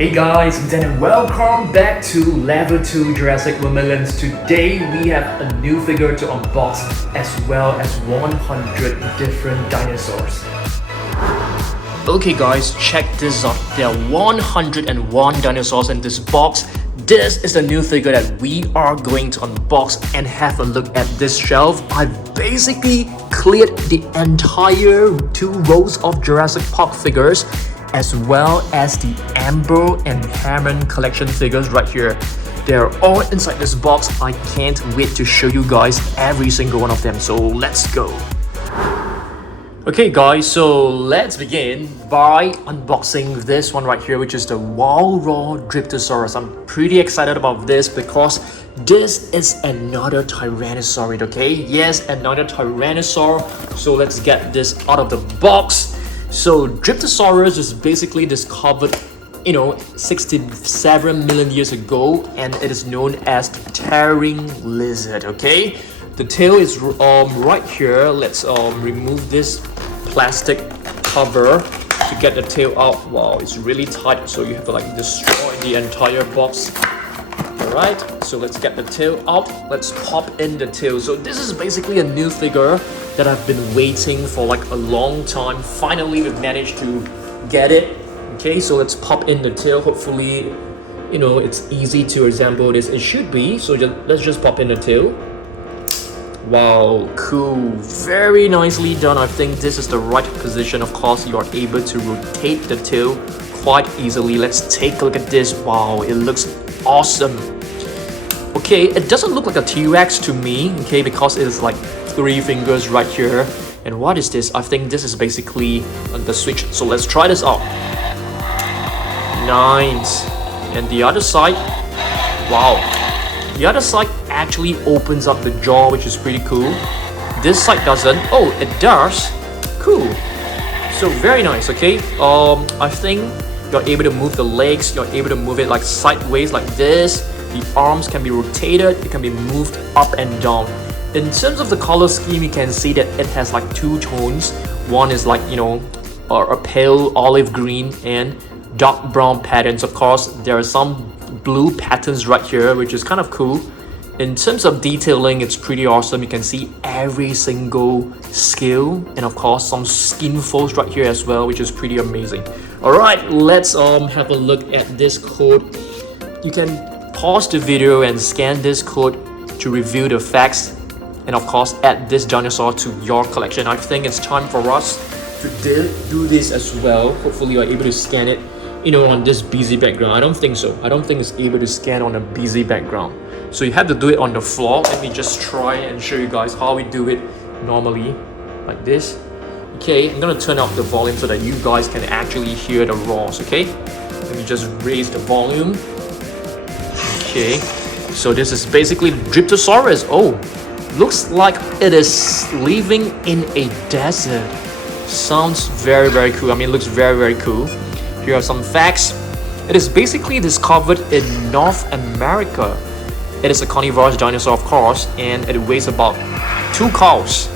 Hey guys, then welcome back to Level 2 Jurassic World. Today we have a new figure to unbox as well as 100 different dinosaurs. Okay guys, check this out. There are 101 dinosaurs in this box. This is the new figure that we are going to unbox and have a look at this shelf. I basically cleared the entire 2 rows of Jurassic Park figures as well as the Amber and Hammond collection figures right here. They're all inside this box. I can't wait to show you guys every single one of them, so let's go. Okay guys, so let's begin by unboxing this one right here, which is the Wild Roar Dryptosaurus. I'm pretty excited about this because this is another Tyrannosaurid, okay? Yes, another Tyrannosaur. So let's get this out of the box. So Dryptosaurus is basically discovered 67 million years ago, and it is known as the tearing lizard, okay? The tail is right here. Let's remove this plastic cover to get the tail out. Wow, it's really tight, so you have to like destroy the entire box. Alright, so let's get the tail out. Let's pop in the tail. So this is basically a new figure that I've been waiting for like a long time. Finally, we've managed to get it. Okay, so let's pop in the tail. Hopefully, it's easy to assemble this. It should be. So let's just pop in the tail. Wow, cool. Very nicely done. I think this is the right position. Of course, you are able to rotate the tail quite easily. Let's take a look at this. Wow, it looks awesome. Okay, it doesn't look like a T-Rex to me, okay, because it is like 3 fingers right here. And what is this? I think this is basically the switch. So let's try this out. Nice. And the other side, wow. The other side actually opens up the jaw, which is pretty cool. This side doesn't. Oh, it does. Cool. So very nice, okay? I think you're able to move the legs. You're able to move it like sideways like this. The arms can be rotated. It can be moved up and down. In terms of the color scheme, you can see that it has like 2 tones. One is like, a pale olive green and dark brown patterns. Of course, there are some blue patterns right here, which is kind of cool. In terms of detailing, it's pretty awesome. You can see every single scale, and of course some skin folds right here as well, which is pretty amazing. All right, let's have a look at this code. You can pause the video and scan this code to review the facts, and of course add this dinosaur to your collection. I think it's time for us to do this as well. Hopefully you're able to scan it on this busy background. I don't think so. I don't think it's able to scan on a busy background. So you have to do it on the floor. Let me just try and show you guys how we do it normally, like this. Okay, I'm gonna turn up the volume so that you guys can actually hear the roars, okay? Let me just raise the volume. Okay, so this is basically Dryptosaurus. Oh, looks like it is living in a desert. Sounds very, very cool. I mean, it looks very, very cool. Here are some facts. It is basically discovered in North America. It is a carnivorous dinosaur, of course, and it weighs about 2 cows.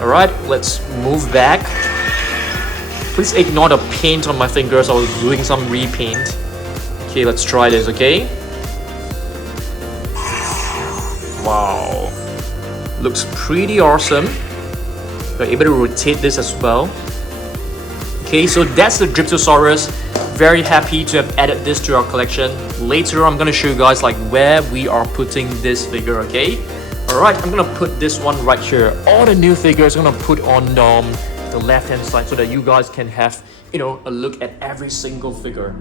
Alright, let's move back. Please ignore the paint on my fingers. I was doing some repaint. Okay, let's try this, okay? Wow. Looks pretty awesome. We're able to rotate this as well. Okay, so that's the Dryptosaurus. Very happy to have added this to our collection. Later, I'm gonna show you guys like where we are putting this figure, okay? Alright, I'm gonna put this one right here. All the new figures I'm gonna put on the left-hand side so that you guys can have, a look at every single figure.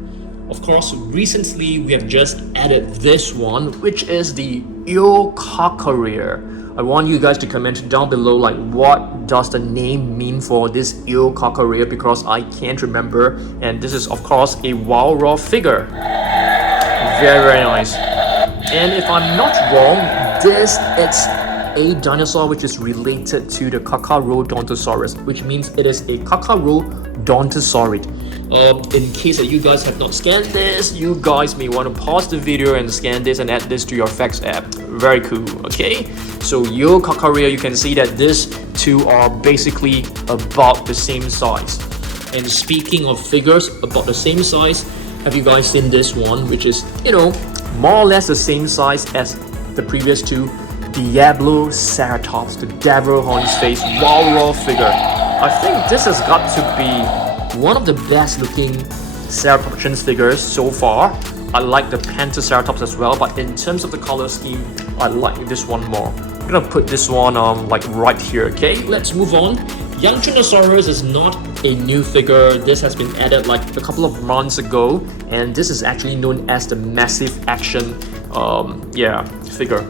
Of course, recently we have just added this one, which is the Eocarcharia. I want you guys to comment down below like what does the name mean for this Eocarcharia, because I can't remember, and this is of course a Wild Roar figure. Very, very nice. And if I'm not wrong, it's a dinosaur which is related to the Carcharodontosaurus, which means it is a Carcharodontosaurid. In case that you guys have not scanned this, you guys may want to pause the video and scan this and add this to your facts app. Very cool, okay? So Eocarcharia, you can see that these two are basically about the same size. And speaking of figures about the same size, Have you guys seen this one, which is, you know, more or less the same size as the previous two? Diabloceratops, the devil on his face, Wild Roar figure. I think this has got to be one of the best looking Ceratopsians figures so far. I like the Pentaceratops as well, but in terms of the color scheme, I like this one more. I'm gonna put this one like right here. Okay, let's move on. Young Tyrannosaurus is not a new figure. This has been added like a couple of months ago, and this is actually known as the Massive Action figure.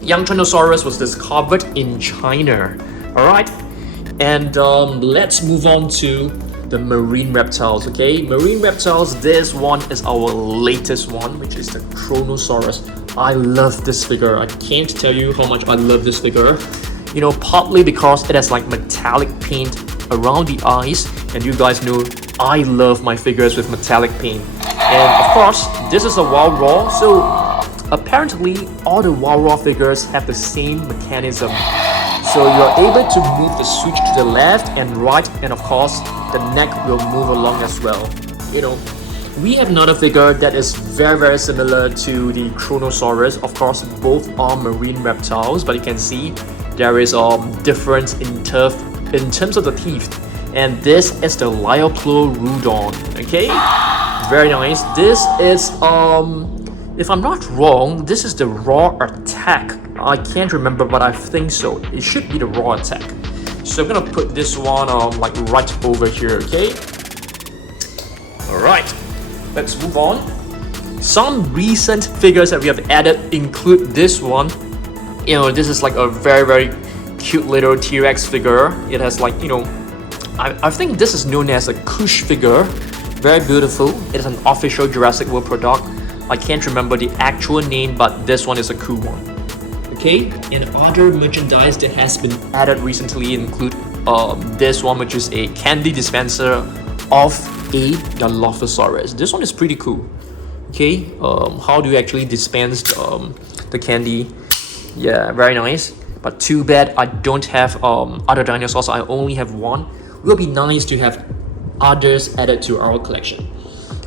Young Tyrannosaurus was discovered in China. Alright, and let's move on to the marine reptiles. Okay, marine reptiles, this one is our latest one, which is the Carnotaurus. I love this figure. I can't tell you how much I love this figure. You know, partly because it has like metallic paint around the eyes, and you guys know I love my figures with metallic paint. And of course, this is a Wild Roar, so apparently all the Wild Roar figures have the same mechanism. So you're able to move the switch to the left and right, and of course the neck will move along as well. You know, we have another figure that is very similar to the Carnotaurus. Of course, both are marine reptiles, but you can see there is difference in terms of the teeth. And this is the Diabloceratops. Okay, very nice. This is if I'm not wrong, this is the Roar Attack. I can't remember, but I think so. It should be the Roar Attack. So I'm gonna put this one like right over here. Okay. All right. Let's move on. Some recent figures that we have added include this one. You know, this is like a very cute little T-Rex figure. It has like, you know, I think this is known as a Kush figure. Very beautiful. It is an official Jurassic World product. I can't remember the actual name, but this one is a cool one. Okay, and other merchandise that has been added recently include this one, which is a candy dispenser of a Dilophosaurus. This one is pretty cool. Okay, how do you actually dispense the candy? Yeah, very nice. But too bad I don't have other dinosaurs. I only have one. It will be nice to have others added to our collection.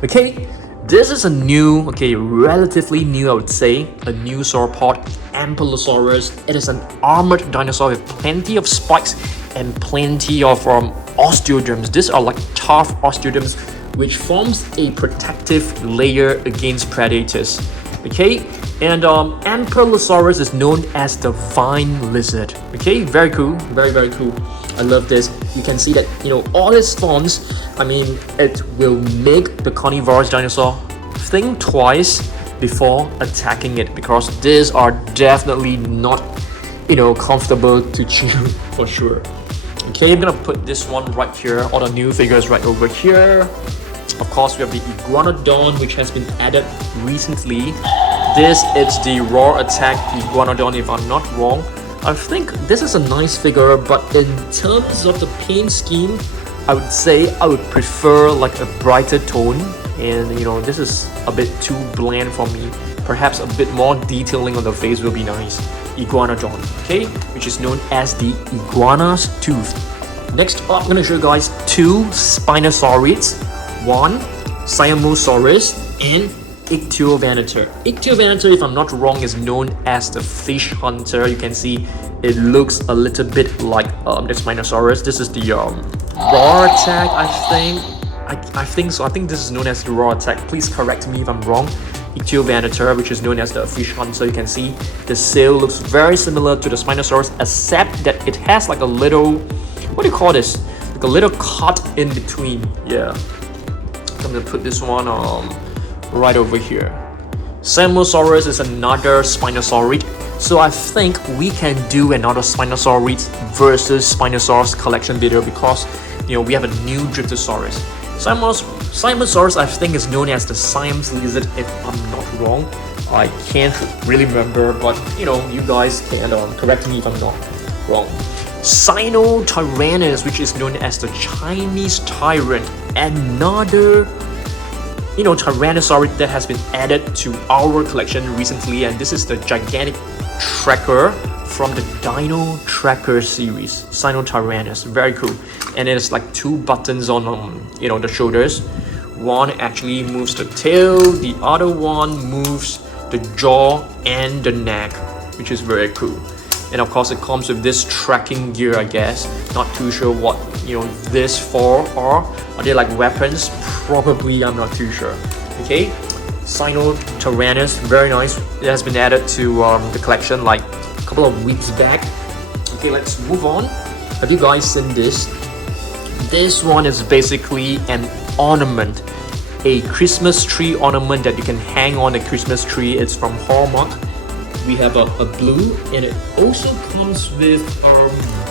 Okay, this is a new, relatively new, I would say, a new sauropod, Ankylosaurus. It is an armored dinosaur with plenty of spikes and plenty of osteoderms. These are like tough osteoderms, which forms a protective layer against predators. Okay, and Ankylosaurus is known as the vine lizard. Okay, very cool, very cool. I love this. You can see that, you know, all its thorns, I mean, it will make the carnivorous dinosaur think twice before attacking it, because these are definitely not, you know, comfortable to chew for sure. Okay, I'm gonna put this one right here, all the new figures right over here. Of course, we have the Iguanodon, which has been added recently. This is the Roar Attack Iguanodon, if I'm not wrong. I think this is a nice figure, but in terms of the paint scheme, I would say I would prefer like a brighter tone. And you know, this is a bit too bland for me. Perhaps a bit more detailing on the face will be nice. Iguanodon, okay, which is known as the iguana's tooth. Next up, I'm gonna show you guys two Spinosaurids, one Siamosaurus and Ichthyovenator. Ichthyovenator, if I'm not wrong, is known as the fish hunter. You can see it looks a little bit like the Spinosaurus. This is the Roar Attack, I think. I think so. I think this is known as the Roar Attack. Please correct me if I'm wrong. Ichthyovenator, which is known as the fish hunter. You can see the sail looks very similar to the Spinosaurus, except that it has like a little, what do you call this? Like a little cut in between. Yeah. I'm gonna put this one right over here. Siamosaurus is another Spinosaurid, so I think we can do another Spinosaurus versus Spinosaurus collection video, because you know we have a new Dryptosaurus. Siamosaurus, I think, is known as the Siam's lizard, if I'm not wrong. I can't really remember, but you know, you guys can correct me if I'm not wrong. Sinotyrannus, which is known as the Chinese tyrant, another, you know, Tyrannosaurid that has been added to our collection recently, and this is the gigantic tracker from the Dino Tracker series. Sinotyrannus, very cool. And it is like two buttons on you know, the shoulders. one actually moves the tail, the other one moves the jaw and the neck, which is very cool. And of course it comes with this tracking gear, I guess. Not too sure what, you know, this for are they like weapons? Probably, I'm not too sure. Okay, Sinotyrannus, very nice. It has been added to the collection like a couple of weeks back. Okay, let's move on. Have you guys seen this? This one is basically an ornament, a Christmas tree ornament that you can hang on a Christmas tree. It's from Hallmark. We have a blue, and it also comes with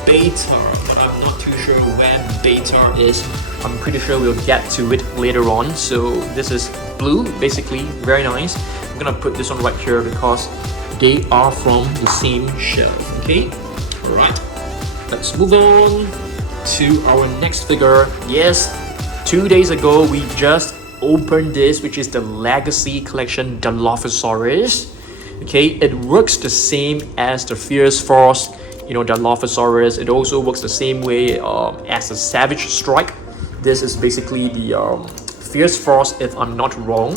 beta, but I'm not too sure where beta is. I'm pretty sure we'll get to it later on. So this is blue, basically, very nice. I'm gonna put this one right here because they are from the same shelf. Okay, all right. Let's move on to our next figure. Yes, 2 days ago we just opened this, which is the Legacy Collection Diabloceratops. Okay, it works the same as the Fierce Force, you know, Diabloceratops. It also works the same way as the Savage Strike. This is basically the Fierce Force, if I'm not wrong.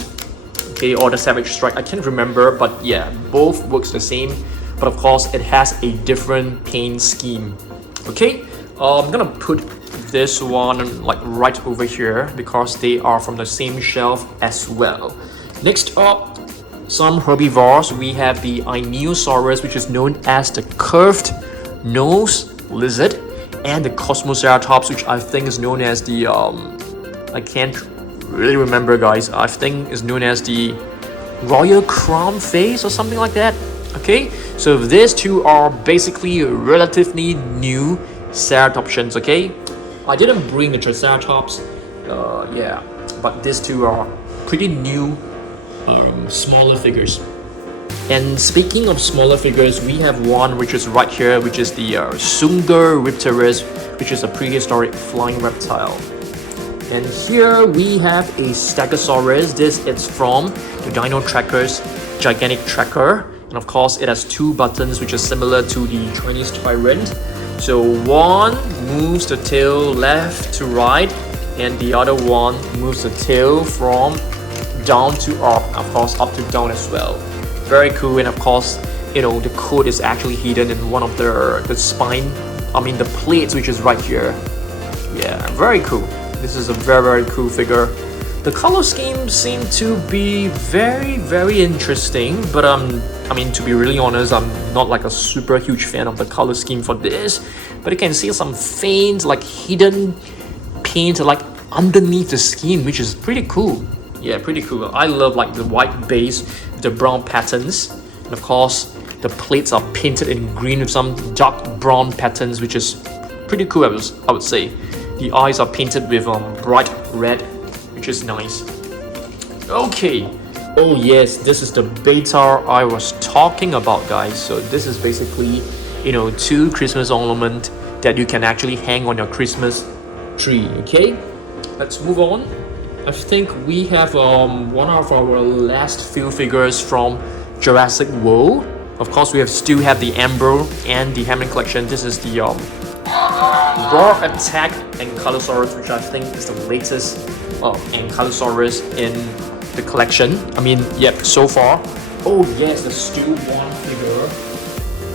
Okay, or the Savage Strike, I can't remember, but yeah, both works the same. But of course, it has a different paint scheme. Okay, I'm gonna put this one like right over here because they are from the same shelf as well. Next up, some herbivores. We have the Iosaurus, which is known as the curved nose lizard, and the Cosmoceratops, which I think is known as the I can't really remember, guys. I think is known as the royal crown face or something like that. Okay, so these two are basically relatively new ceratopsians. Okay, I didn't bring the Triceratops, yeah, but these two are pretty new, smaller figures. And speaking of smaller figures, we have one which is right here, which is the Jurassic, which is a prehistoric flying reptile. And here we have a Stegosaurus. This is from the Dino Tracker's Gigantic Tracker. And of course, it has two buttons, which is similar to the Chinese Tyrant. So one moves the tail left to right, and the other one moves the tail from down to up, of course up to down as well. Very cool. And of course, you know, the code is actually hidden in one of the spine, I mean the plates, which is right here. Yeah, very cool. This is a very cool figure. The color scheme seemed to be very interesting, but I mean, to be really honest, I'm not like a super huge fan of the color scheme for this. But you can see some faint, like hidden paint like underneath the skin, which is pretty cool. Yeah, pretty cool. I love like the white base with the brown patterns, and of course the plates are painted in green with some dark brown patterns, which is pretty cool. I would say the eyes are painted with bright red, which is nice. Okay, oh yes, this is the beta I was talking about, guys. So this is basically, you know, two Christmas ornament that you can actually hang on your Christmas tree. Okay, let's move on. I think we have one of our last few figures from Jurassic World. Of course, we still have the Amber and the Hammond collection. This is the Roar Attack Indoraptor, which I think is the latest Ankylosaurus in the collection. I mean, yep, so far. Oh yes, there's still one figure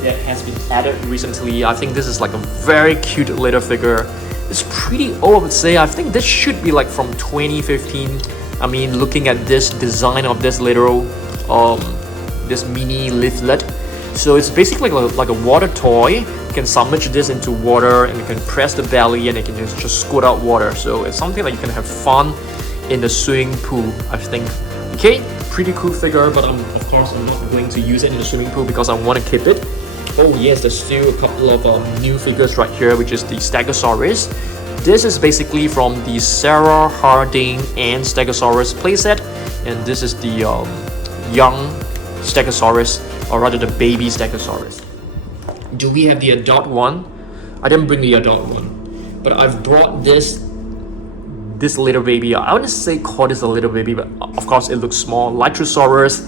that has been added recently. I think this is like a very cute little figure. It's pretty old, I would say. I think this should be like from 2015. I mean, looking at this design of this little this mini leaflet. So it's basically like a water toy. You can submerge this into water, and you can press the belly, and it can just squirt out water. So it's something that you can have fun in the swimming pool, I think. Okay, pretty cool figure, but of course I'm not going to use it in the swimming pool because I want to keep it. Oh yes, there's still a couple of new figures right here, which is the Stegosaurus. This is basically from the Sarah Harding and Stegosaurus playset, and this is the young Stegosaurus, or rather the baby Stegosaurus. Do we have the adult one? I didn't bring the adult one, but I've brought this little baby. I wouldn't say call this a little baby, but of course it looks small. Lytrosaurus.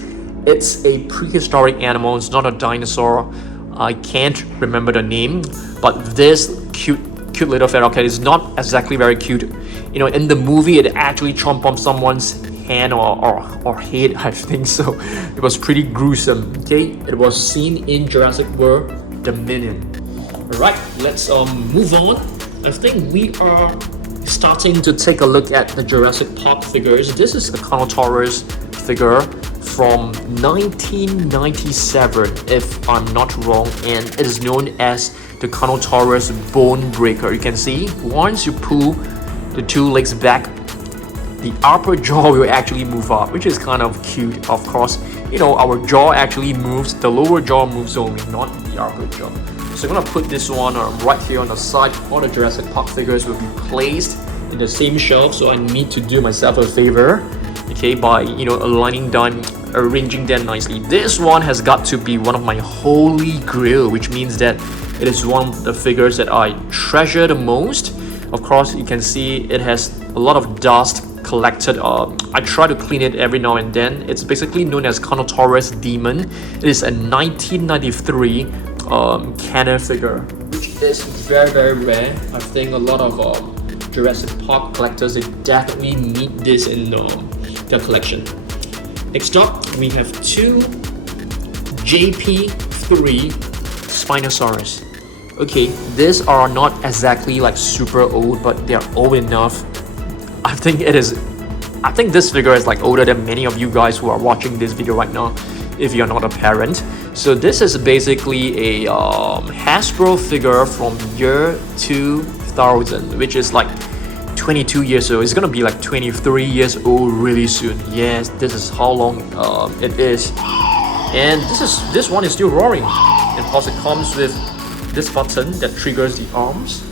It's a prehistoric animal. It's not a dinosaur. I can't remember the name, but this cute cute little feral cat. It's not exactly very cute. You know, in the movie, it actually chomped on someone's hand or head, I think so. It was pretty gruesome. Okay, it was seen in Jurassic World Dominion. Alright, let's move on. I think we are starting to take a look at the Jurassic Park figures. This is a Carnotaurus figure from 1997, if I'm not wrong, and it is known as the Carnotaurus Bone Breaker. You can see once you pull the two legs back, the upper jaw will actually move up, which is kind of cute. Of course, you know, our jaw actually moves, the lower jaw moves only, not the upper jaw. So I'm gonna put this one right here on the side. All the Jurassic Park figures will be placed in the same shelf, so I need to do myself a favor, okay, by, you know, aligning them, arranging them nicely. This one has got to be one of my holy grail, which means that it is one of the figures that I treasure the most. Of course, you can see it has a lot of dust collected. I try to clean it every now and then. It's basically known as Carnotaurus Demon. It is a 1993 Kenner figure, which is very, very rare. I think a lot of Jurassic Park collectors, they definitely need this in their collection. Next up, we have two JP3 Spinosaurus. Okay, these are not exactly like super old, but they're old enough. I think this figure is like older than many of you guys who are watching this video right now, if you're not a parent. So this is basically a Hasbro figure from year 2000, which is like 22 years old. It's gonna be like 23 years old really soon. Yes, this is how long it is. And this one is still roaring. And plus it comes with this button that triggers the arms.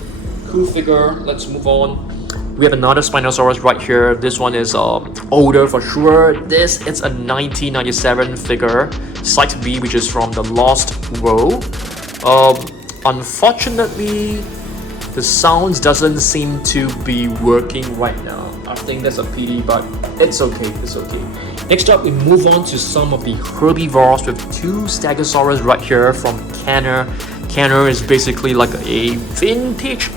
Cool figure. Let's move on. We have another Spinosaurus right here. This one is older for sure. This is a 1997 figure, Site B, which is from the Lost World. Unfortunately, the sounds doesn't seem to be working right now. I think that's a pity, but it's okay. It's okay. Next up, we move on to some of the herbivores with two Stegosaurus right here from Kenner. Kenner is basically like a vintage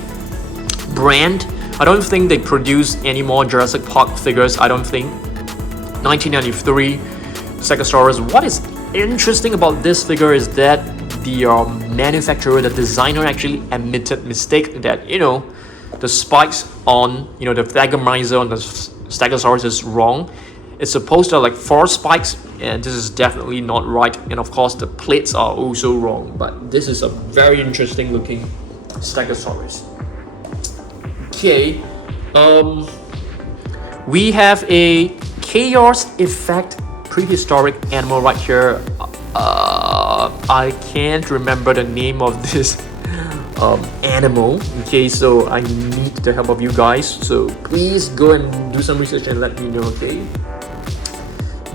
brand. I don't think they produce any more Jurassic Park figures, I don't think. 1993 Stegosaurus. What is interesting about this figure is that the manufacturer, the designer, actually admitted mistake that, you know, the spikes on, you know, the Thagomizer on the Stegosaurus is wrong. It's supposed to have like 4 spikes, and this is definitely not right. And of course, the plates are also wrong. But this is a very interesting looking Stegosaurus. Okay, we have a Chaos Effect prehistoric animal right here. I can't remember the name of this animal. Okay, so I need the help of you guys. So please go and do some research and let me know. Okay.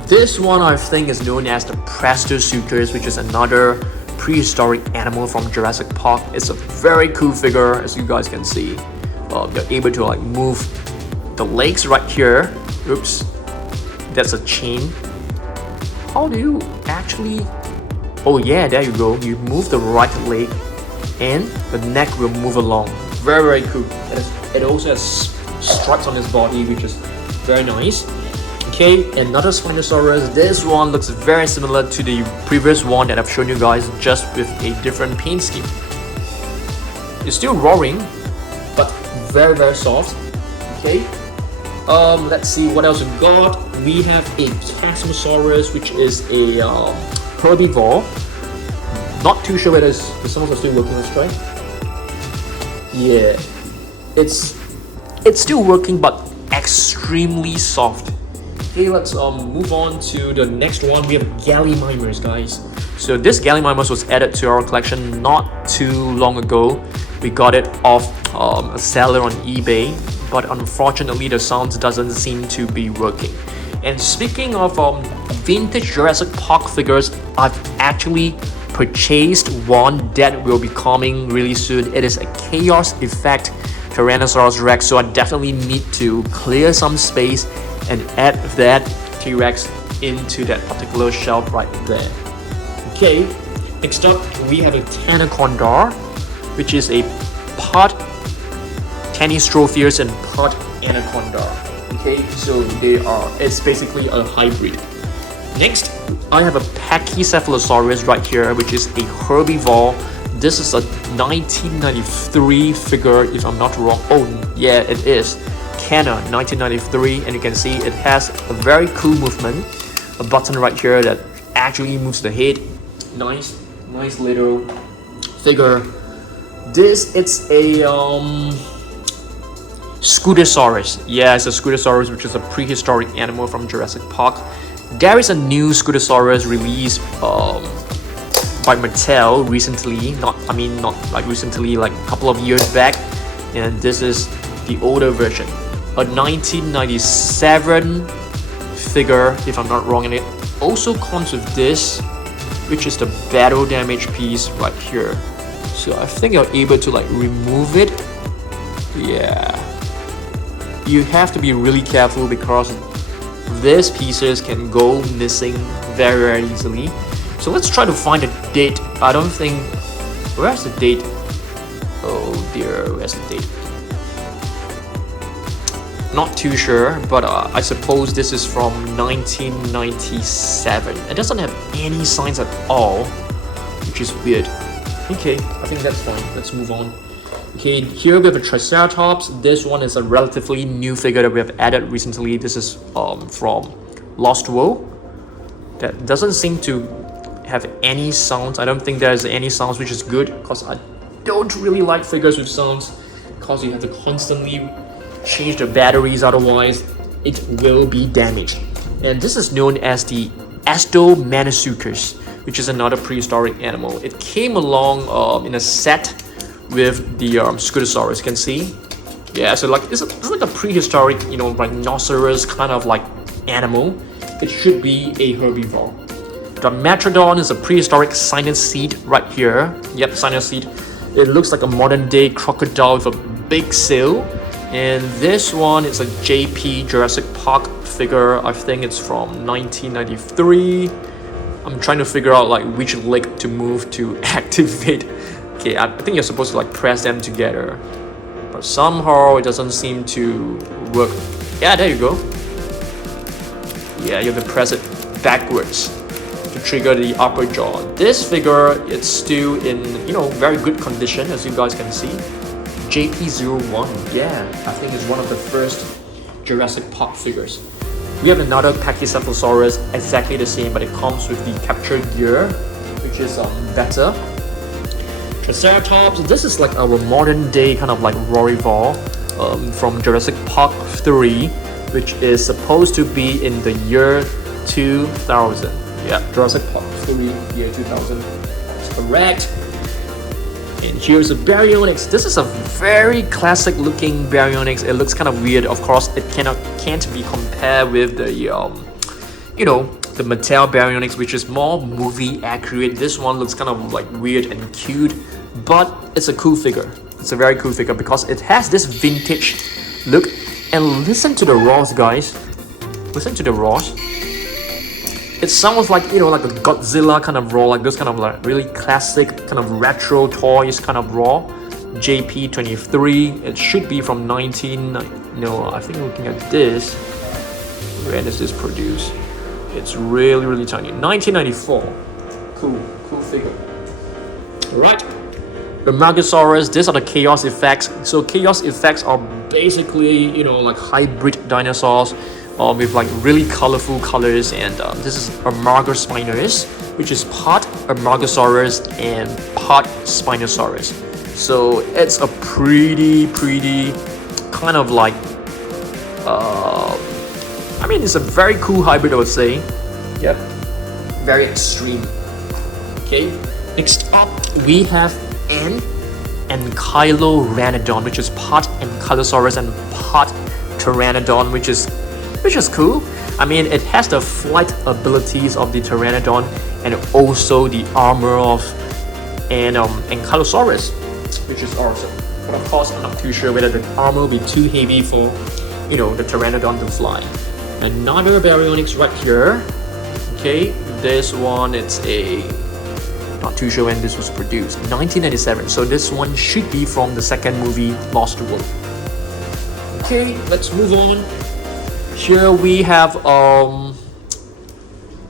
This one I think is known as the Prestosuchus, which is another prehistoric animal from Jurassic Park. It's a very cool figure, as you guys can see. They're able to like move the legs right here. Oops, that's a chain. How do you actually? Oh yeah, there you go. You move the right leg, and the neck will move along. Very, very cool. It also has stripes on its body, which is very nice. Okay, another Spinosaurus. This one looks very similar to the previous one that I've shown you guys, just with a different paint scheme. It's still roaring, but very, very soft. Okay, let's see what else we got. We have a Chasmosaurus, which is a herbivore. Not too sure whether the sounds are still working. Let's try. Yeah, it's still working, but extremely soft. Okay, let's move on to the next one. We have Gallimimus, guys. So this Gallimimus was added to our collection not too long ago. We got it off a seller on eBay, but unfortunately the sounds doesn't seem to be working. And speaking of vintage Jurassic Park figures, I've actually purchased one that will be coming really soon. It is a Chaos Effect Tyrannosaurus Rex, so I definitely need to clear some space and add that T-Rex into that particular shelf right there. Okay, next up we have a Kenner Carnotaurus, which is a part Tanystropheus and part Anaconda. Okay, so it's basically a hybrid. Next, I have a Pachycephalosaurus right here, which is a herbivore. This is a 1993 figure, if I'm not wrong. Oh, yeah, it is. Kenner, 1993, and you can see it has a very cool movement. A button right here that actually moves the head. Nice little figure. This, it's a Scutosaurus. Yeah, it's a Scutosaurus, which is a prehistoric animal from Jurassic Park. There is a new Scutosaurus released by Mattel recently. Not like recently, like a couple of years back. And this is the older version. A 1997 figure, if I'm not wrong, and it also comes with this, which is the battle damage piece right here. So I think you're able to like remove it. Yeah. You have to be really careful because these pieces can go missing very easily. So let's try to find a date. I don't think... Where's the date? Oh dear, where's the date? Not too sure, but I suppose this is from 1997. It doesn't have any signs at all, which is weird. Okay, I think that's fine. Let's move on. Okay, here we have a Triceratops. This one is a relatively new figure that we have added recently. This is from Lost World. That doesn't seem to have any sounds. I don't think there's any sounds, which is good because I don't really like figures with sounds because you have to constantly change the batteries, otherwise it will be damaged. And this is known as the Astomanasuchus, which is another prehistoric animal. It came along in a set with the Scutosaurus. You can see, yeah. So like it's like a prehistoric, rhinoceros kind of like animal. It should be a herbivore. The Metrodon is a prehistoric cynoscete right here. Yep, cynoscete. It looks like a modern day crocodile with a big sail. And this one is a JP Jurassic Park figure. I think it's from 1993. I'm trying to figure out like which leg to move to activate. Okay, I think you're supposed to like press them together, but somehow it doesn't seem to work. Yeah, there you go. Yeah, you have to press it backwards to trigger the upper jaw. This figure, it's still in very good condition, as you guys can see. JP01, yeah, I think it's one of the first Jurassic Park figures. We have another Pachycephalosaurus, exactly the same, but it comes with the capture gear, which is better. Triceratops, this is like our modern day kind of like Rorivore from Jurassic Park 3, which is supposed to be in the year 2000. Yeah, Jurassic Park 3, year 2000. That's correct. And here's a Baryonyx. This is a very classic looking Baryonyx. It looks kind of weird. Of course, it can't be compared with the the Mattel Baryonyx, which is more movie accurate. This one looks kind of like weird and cute, but it's a cool figure. It's a very cool figure because it has this vintage look. And listen to the roars, guys. Listen to the roars. It sounds like like a Godzilla kind of roar, like those kind of like really classic kind of retro toys kind of roar. JP23. It should be from I think looking at this, when is this produced? It's really tiny. 1994. Cool figure. Alright. The Magosaurus, these are the chaos effects. So chaos effects are basically, like hybrid dinosaurs with like really colorful colors. And this is a Margospinus, which is part Amargasaurus and part Spinosaurus. So it's a pretty kind of like it's a very cool hybrid, I would say. Yep, very extreme. Okay, next up we have N Ankylorhinodon, which is part Ankylosaurus and part Pteranodon, which is cool. It has the flight abilities of the Pteranodon and also the armor of an Ankylosaurus, which is awesome. But of course, I'm not too sure whether the armor will be too heavy for the Pteranodon to fly. Another Baryonyx right here. Okay, this one, it's not too sure when this was produced, 1997. So this one should be from the second movie, Lost World. Okay, let's move on. Here we have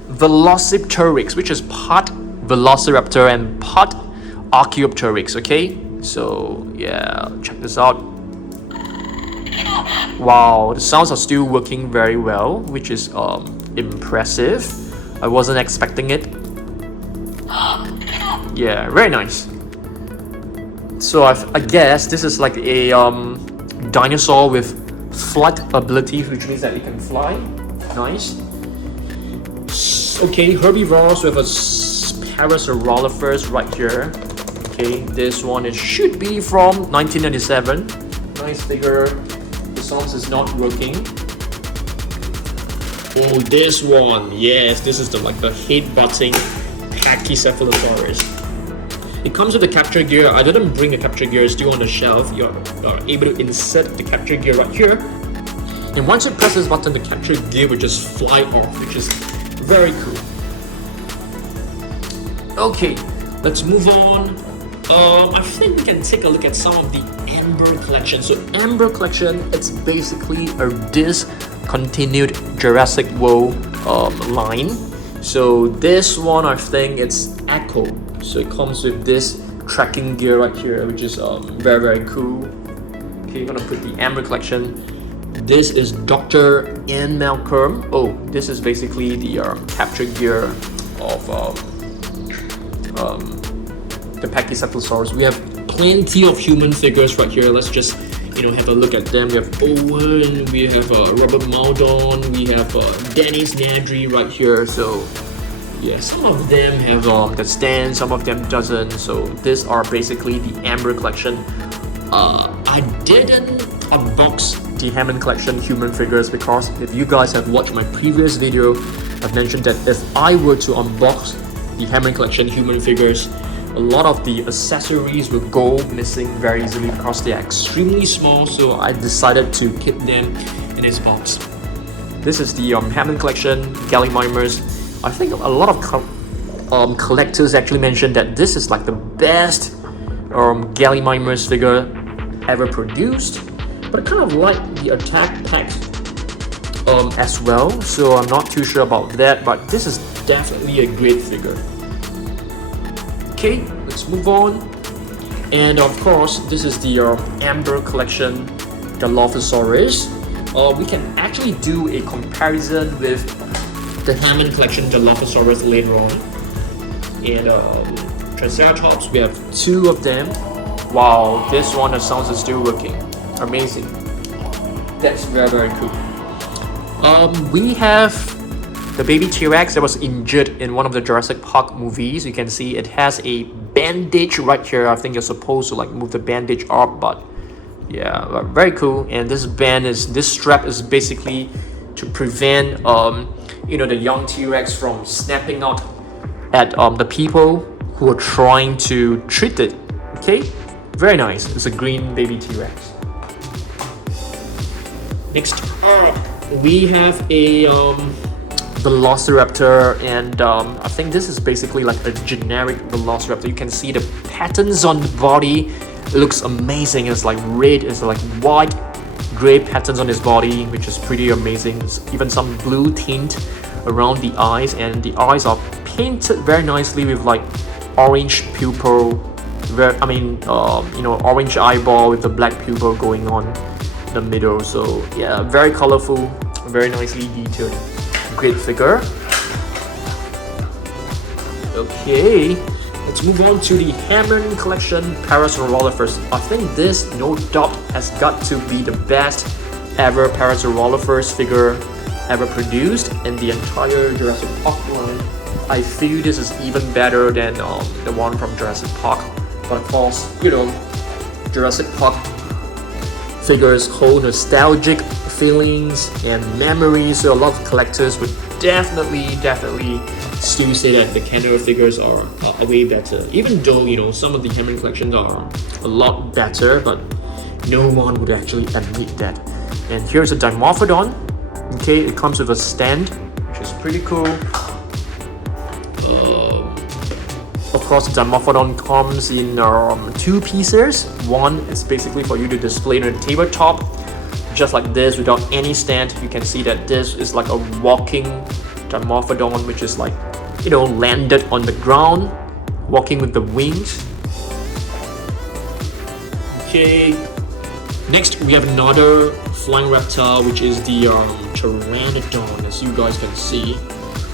Velociraptorix, which is part Velociraptor and part Archaeopteryx. Okay, so yeah, check this out. Wow, the sounds are still working very well, which is impressive. I wasn't expecting it. Yeah, very nice. So I guess this is like a dinosaur with flight abilities, which means that it can fly. Nice. Okay, herbivores with a Parasaurolophus right here. Okay, this one should be from 1997. Nice figure. The sounds is not working. Oh, this one. Yes, this is the head-butting Pachycephalosaurus. It comes with the capture gear. I didn't bring the capture gear, it's still on the shelf. You're able to insert the capture gear right here. And once you press this button, the capture gear will just fly off, which is very cool. Okay, let's move on. I think we can take a look at some of the Amber collection. So Amber collection, it's basically a discontinued Jurassic World line. So this one, I think it's Echo. So it comes with this tracking gear right here, which is very, very cool. Okay, I'm gonna put the Amber collection. This is Dr. Ian Malcolm. Oh, this is basically the capture gear of the Pachycephalosaurus. We have plenty of human figures right here. Let's just have a look at them. We have Owen, we have Robert Maldon, we have Dennis Nedry right here. So yeah, some of them have the stand, some of them doesn't. So these are basically the Amber collection. I didn't unbox the Hammond collection human figures because if you guys have watched my previous video, I've mentioned that if I were to unbox the Hammond collection human figures, a lot of the accessories will go missing very easily because they are extremely small. So I decided to keep them in this box. This is the Hammond collection Gallimimus. I think a lot of collectors actually mentioned that this is like the best Gallimimus figure ever produced. But I kind of like the attack pack as well, so I'm not too sure about that, but this is definitely a great figure. Okay, let's move on. And of course, this is the Amber collection Dilophosaurus. We can actually do a comparison with the Hammond collection Dilophosaurus later on. And Triceratops, we have two of them. Wow, this one, the sounds is still working. Amazing. That's very, very cool. We have the baby T-Rex that was injured in one of the Jurassic Park movies. You can see it has a bandage right here. I think you're supposed to move the bandage up, but yeah, very cool. And this strap is basically to prevent the young T-Rex from snapping out at the people who are trying to treat it. Okay, very nice. It's a green baby T-Rex. Next up, we have a Velociraptor, and I think this is basically like a generic Velociraptor. You can see the patterns on the body. It looks amazing. It's like red, it's like white, gray patterns on his body, which is pretty amazing. There's even some blue tint around the eyes, and the eyes are painted very nicely with like orange pupil. Orange eyeball with the black pupil going on the middle. So yeah, very colorful, very nicely detailed, great figure. Okay, let's move on to the Hammond collection Parasaurolophus. I think this, no doubt, has got to be the best ever Parasaurolophus figure ever produced in the entire Jurassic Park line. I feel this is even better than the one from Jurassic Park. But of course, Jurassic Park figures hold nostalgic feelings and memories, so a lot of collectors would definitely still say that the Kenner figures are way better. Even though, some of the Hammond collections are a lot better, but no one would actually admit that. And here's a Dimorphodon. Okay, it comes with a stand, which is pretty cool. Of course, the Dimorphodon comes in two pieces. One is basically for you to display on a tabletop. just like this without any stand. You can see that this is like a walking Dimorphodon, which is like, you know, landed on the ground, walking with the wings. Okay, next we have another flying reptile, which is the Pteranodon, as you guys can see.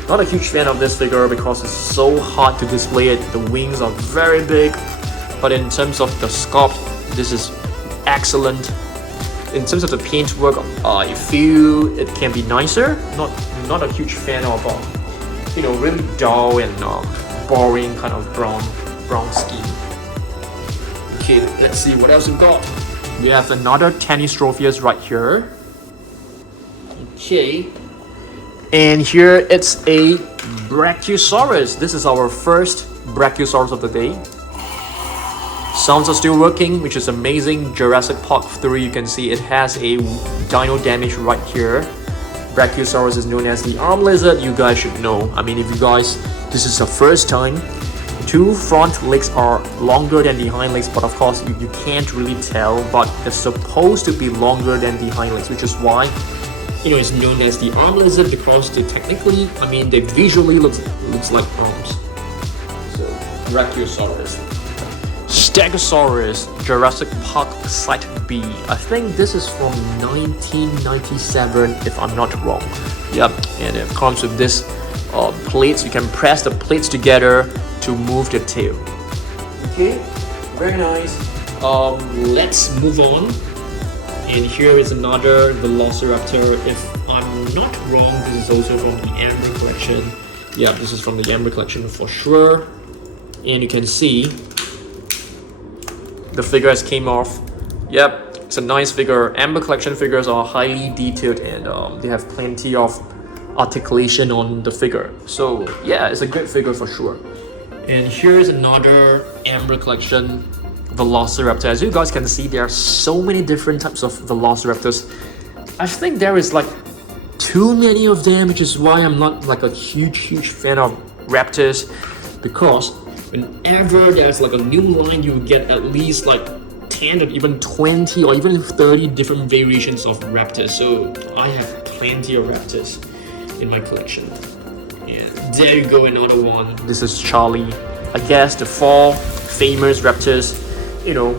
Not a huge fan of this figure because it's so hard to display it. The wings are very big, but in terms of the sculpt, this is excellent. In terms of the paintwork, I feel it can be nicer. Not a huge fan of you know, really dull and boring kind of brown scheme. Okay, let's see what else we've got. We have another Tanystropheus right here. Okay, and here it's a Brachiosaurus. This is our first Brachiosaurus of the day. Sounds are still working, which is amazing. Jurassic Park 3, you can see it has a dino damage right here. Brachiosaurus is known as the arm lizard. You guys should know. I mean, if you guys, this is the first time. Two front legs are longer than the hind legs, but of course you can't really tell, but it's supposed to be longer than the hind legs, which is why, you know, it's known as the arm lizard, because they technically, I mean, they visually looks like arms. So Brachiosaurus. Stegosaurus, Jurassic Park Site B. I think this is from 1997, if I'm not wrong. Yep, and it comes with this plates. You can press the plates together to move the tail. Okay, very nice. Let's move on. And here is another Velociraptor. If I'm not wrong, this is also from the Amber collection. Yeah, this is from the Amber collection for sure. And you can see the figure has came off. Yep, it's a nice figure. Amber collection figures are highly detailed, and they have plenty of articulation on the figure. So yeah, it's a good figure for sure. And here's another Amber collection Velociraptor. As you guys can see, there are so many different types of Velociraptors. I think there is like too many of them, which is why I'm not like a huge fan of raptors, because whenever there's like a new line, you get at least like 10 or even 20 or even 30 different variations of raptors. So I have plenty of raptors in my collection. And there you go, another one. This is Charlie. I guess the 4 famous raptors, you know,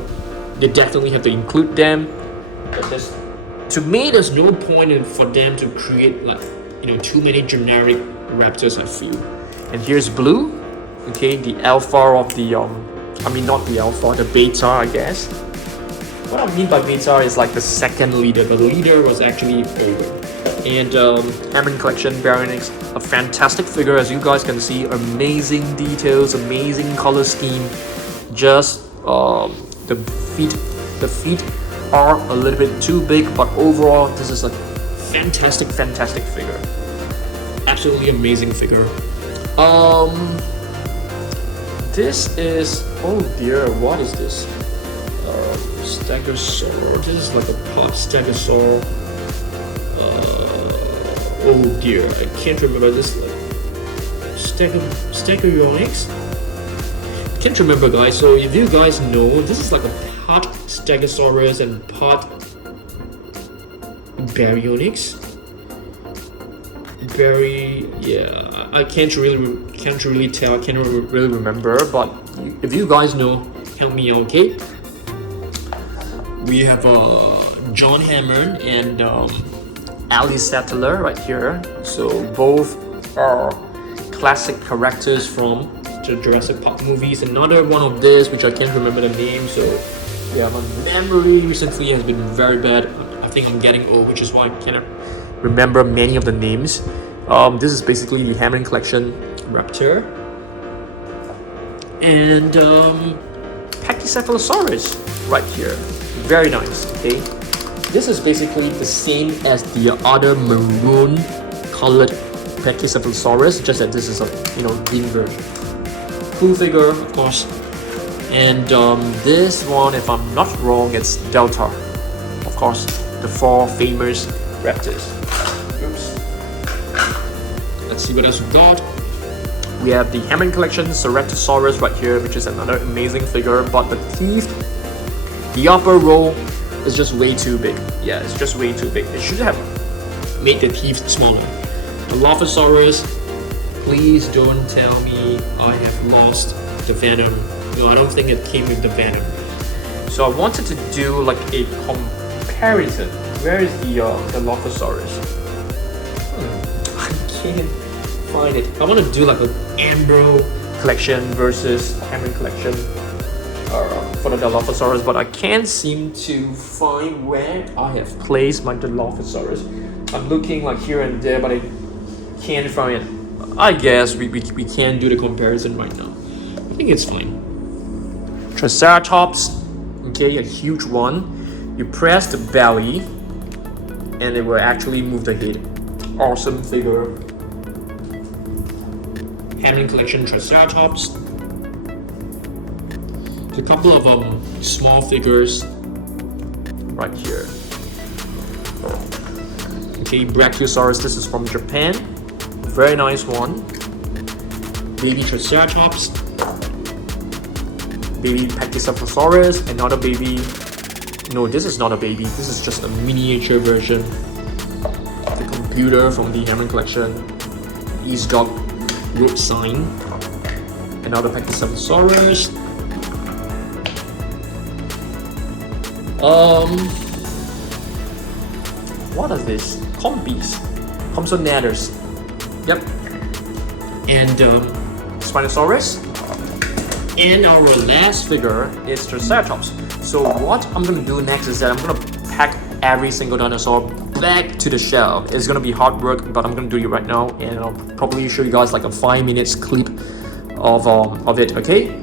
they definitely have to include them. But to me, there's no point for them to create like, you know, too many generic raptors, I feel. And here's Blue. Okay, the alpha of the I mean, not the alpha, the beta, I guess. What I mean by beta is like the second leader. The leader was actually older. And Hammond Collection Baryonyx, a fantastic figure, as you guys can see. Amazing details, amazing color scheme. Just the feet are a little bit too big, but overall this is a fantastic figure. Absolutely amazing figure. This is, oh dear, what is this? Stegosaur. This is like a pot Stegosaur. Oh dear, I can't remember this. Stegosaurus? Can't remember, guys. So if you guys know, this is like a pot Stegosaurus and pot Baryonyx. Yeah, I can't really tell. I can't really remember. But if you guys know, help me out, okay? We have John Hammond and Alice Sattler right here. So both are classic characters from the Jurassic Park movies. Another one of this, which I can't remember the name. So yeah, my memory recently has been very bad. I think I'm getting old, which is why I cannot remember many of the names. This is basically the Hammond Collection Raptor. And Pachycephalosaurus right here. Very nice, okay? This is basically the same as the other maroon colored Pachycephalosaurus, just that this is a, you know, green version. Cool figure, of course. And this one, if I'm not wrong, it's Delta. Of course, the 4 famous raptors. Oops. Let's see what else we got. We have the Hammond Collection Ceratosaurus right here, which is another amazing figure, but the teeth, the upper row is just way too big. Yeah, it's just way too big. It should have made the teeth smaller. Dilophosaurus, please don't tell me I have lost the venom. No, I don't think it came with the venom. So I wanted to do like a comparison. Where is the Dilophosaurus? I can't find it. I want to do like an Ambro collection versus Cameron collection for the Dilophosaurus, but I can't seem to find where I have placed my Dilophosaurus. I'm looking like here and there, but I can't find it. I guess we can't do the comparison right now. I think it's fine. Triceratops, okay, a huge one. You press the belly and it will actually move the head. Awesome figure. Hammond collection Triceratops. A couple of small figures right here. Okay, Brachiosaurus, this is from Japan. Very nice one. Baby Triceratops. Baby Pachycephalosaurus, another baby. No, this is not a baby. This is just a miniature version. The computer from the Hammond collection. East Dog road sign. Another Pachycephalosaurus. What are these? Compies. Compsognathus. Yep. And Spinosaurus. And our last figure is Triceratops. So what I'm gonna do next is that I'm gonna pack every single dinosaur back to the shell. It's gonna be hard work, but I'm gonna do it right now, and I'll probably show you guys like a 5 minutes clip of it. Okay.